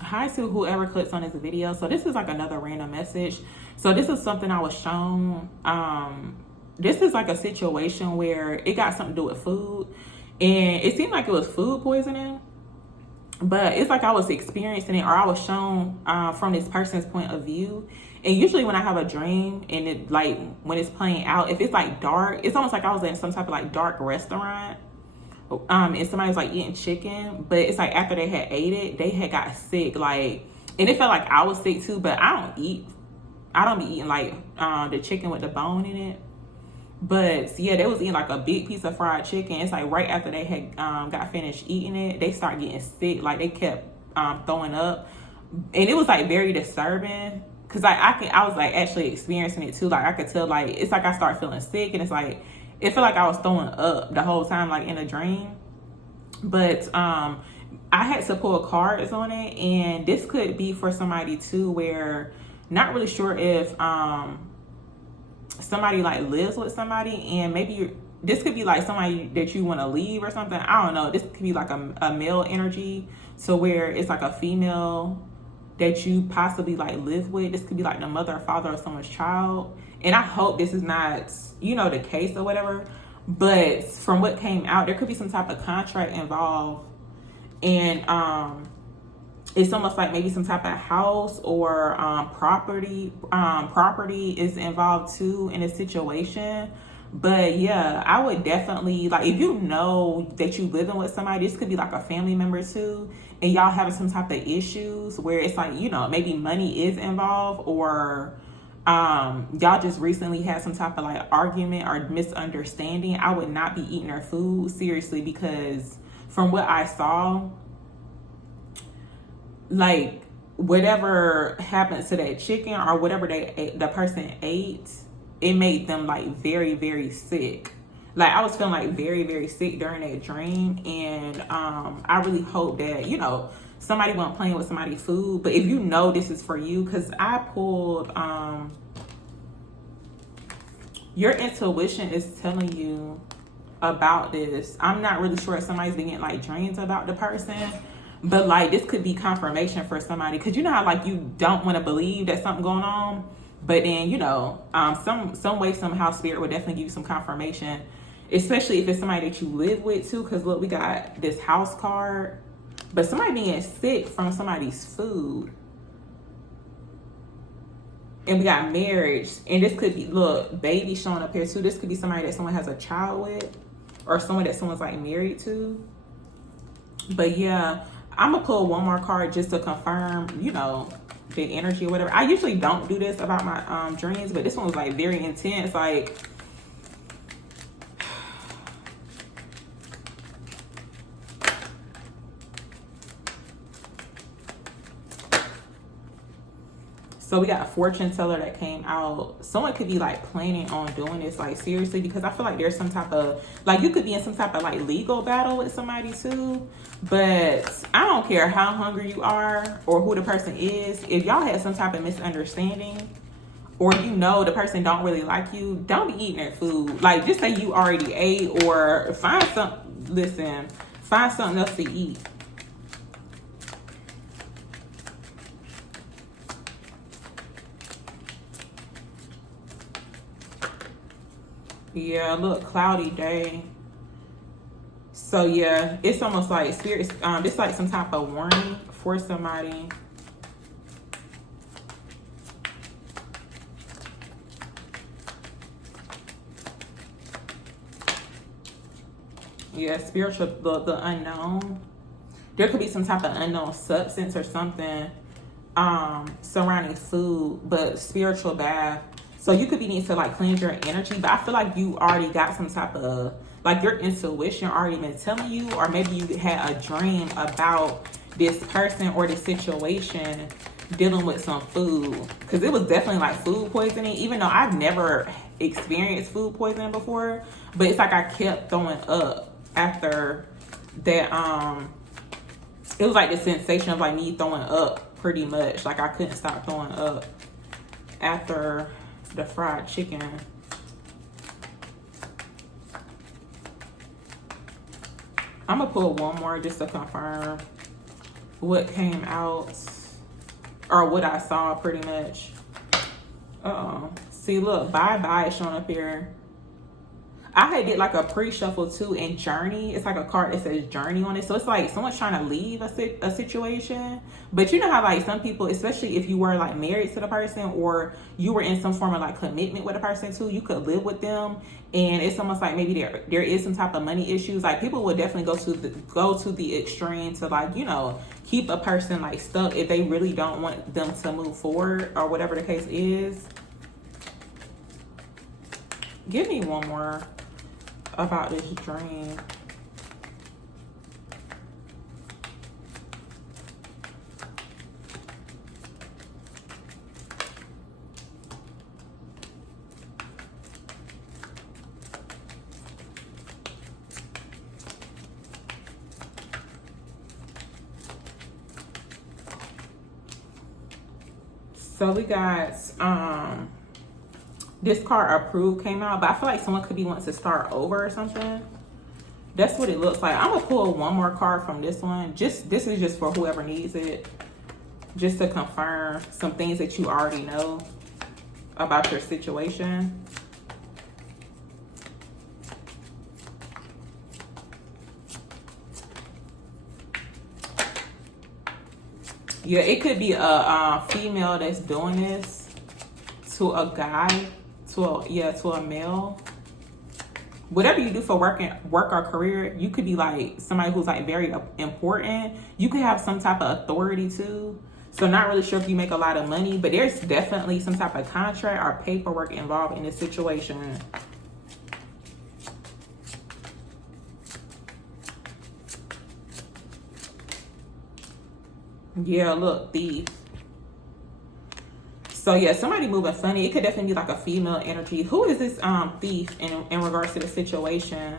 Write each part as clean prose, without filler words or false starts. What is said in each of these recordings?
Hi to whoever clicks on this video. So this is like another random message. So this is something I was shown. This is like a situation where it got something to do with food, and it seemed like it was food poisoning, but it's like I was experiencing it, or I was shown from this person's point of view. And usually when I have a dream and it like when it's playing out, if it's like dark, it's almost like I was in some type of like dark restaurant, and somebody was like eating chicken, but it's like after they had ate it, they had got sick, like, and it felt like I was sick too. But I don't be eating like the chicken with the bone in it. But yeah, they was eating like a big piece of fried chicken. It's like right after they had got finished eating it, they started getting sick. Like they kept throwing up, and it was like very disturbing because like I was like actually experiencing it too. Like I could tell, like it's like I started feeling sick, and it's like it felt like I was throwing up the whole time, like in a dream. But I had to pull cards on it, and this could be for somebody too, where not really sure if somebody like lives with somebody, and maybe this could be like somebody that you want to leave or something. I don't know. This could be like a male energy, so where it's like a female that you possibly like live with. This could be like the mother or father of someone's child, and I hope this is not the case or whatever. But from what came out, there could be some type of contract involved, and it's almost like maybe some type of house or property is involved too in a situation. But yeah, I would definitely, like, if you know that you living with somebody, this could be like a family member too, and y'all having some type of issues where it's like, maybe money is involved, or y'all just recently had some type of like argument or misunderstanding. I would not be eating their food, seriously, because from what I saw, like whatever happens to that chicken or whatever the person ate, it made them like very, very sick. Like I was feeling like very, very sick during that dream, and I really hope that somebody wasn't playing with somebody's food. But if you know this is for you, because I pulled your intuition is telling you about this. I'm not really sure if somebody's been getting like dreams about the person, but like this could be confirmation for somebody, because you know how like you don't want to believe that something going on, but then some way somehow spirit would definitely give you some confirmation, especially if it's somebody that you live with too. Because look, we got this house card, but somebody being sick from somebody's food, and we got marriage, and this could be, look, baby showing up here too. This could be somebody that someone has a child with, or someone that someone's like married to. But yeah, I'm gonna pull one more card just to confirm, the energy or whatever. I usually don't do this about my dreams, but this one was like very intense. Like, so we got a fortune teller that came out. Someone could be like planning on doing this, like seriously, because I feel like there's some type of, like, you could be in some type of like legal battle with somebody too. But I don't care how hungry you are or who the person is. If y'all had some type of misunderstanding, or the person don't really like you, don't be eating their food. Like, just say you already ate, or find something else to eat. Yeah, look, cloudy day. So yeah, it's almost like spirits. It's like some type of warning for somebody. Yeah, spiritual, the unknown. There could be some type of unknown substance or something surrounding food, but spiritual bath. So you could be needing to like cleanse your energy, but I feel like you already got some type of, like, your intuition already been telling you, or maybe you had a dream about this person or this situation dealing with some food, because it was definitely like food poisoning, even though I've never experienced food poisoning before. But it's like I kept throwing up after that. It was like the sensation of like me throwing up pretty much. Like I couldn't stop throwing up after the fried chicken. I'm gonna pull one more just to confirm. what came out, or what I saw pretty much. See, look, bye is showing up here. I had did like a pre-shuffle too in Journey. It's like a card that says Journey on it. So it's like someone's trying to leave a situation. But you know how like some people, especially if you were like married to the person or you were in some form of like commitment with a person too, you could live with them. And it's almost like maybe there is some type of money issues. Like people would definitely go to the extreme to like, you know, keep a person like stuck if they really don't want them to move forward or whatever the case is. Give me one more about this dream. So we got this card approved came out, but I feel like someone could be wanting to start over or something. That's what it looks like. I'm gonna pull one more card from this one. This is just for whoever needs it, just to confirm some things that you already know about your situation. Yeah, it could be a female that's doing this to a guy, to a male. Whatever you do for work or career, you could be like somebody who's like very important. You could have some type of authority too. So not really sure if you make a lot of money, but there's definitely some type of contract or paperwork involved in this situation. Yeah, look, thief. So yeah, somebody moving funny. It could definitely be like a female energy. Who is this thief in regards to the situation?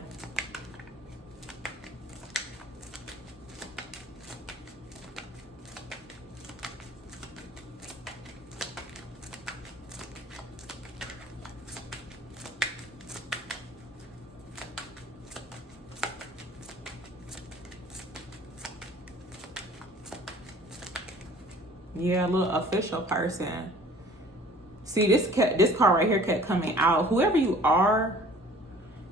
Yeah, little official person. See, this card right here kept coming out. Whoever you are,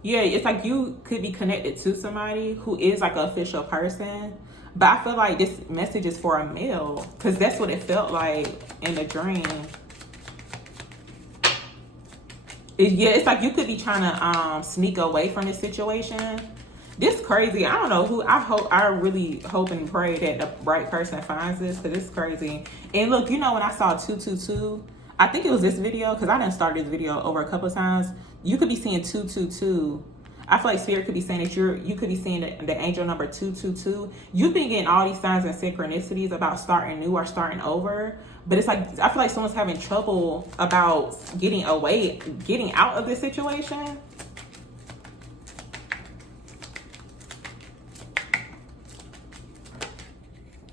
yeah, it's like you could be connected to somebody who is like an official person. But I feel like this message is for a male because that's what it felt like in the dream. Yeah, it's like you could be trying to sneak away from this situation. This crazy. I don't know who. I really hope and pray that the right person finds this because it's crazy. And look, you know when I saw 222, I think it was this video because I didn't start this video over a couple of times. You could be seeing 222. I feel like Spirit could be saying that you could be seeing the angel number 222. You've been getting all these signs and synchronicities about starting new or starting over. But it's like, I feel like someone's having trouble about getting out of this situation.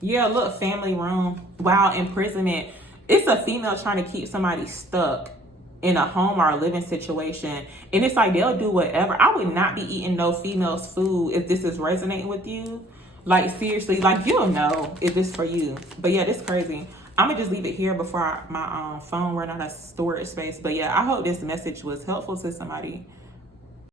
Yeah, look, family room. Wow, imprisonment. It's a female trying to keep somebody stuck in a home or a living situation. And it's like they'll do whatever. I would not be eating no female's food if this is resonating with you. Like seriously, like you'll know if this for you. But yeah, this crazy. I'm gonna just leave it here before my phone run out of storage space. But yeah, I hope this message was helpful to somebody.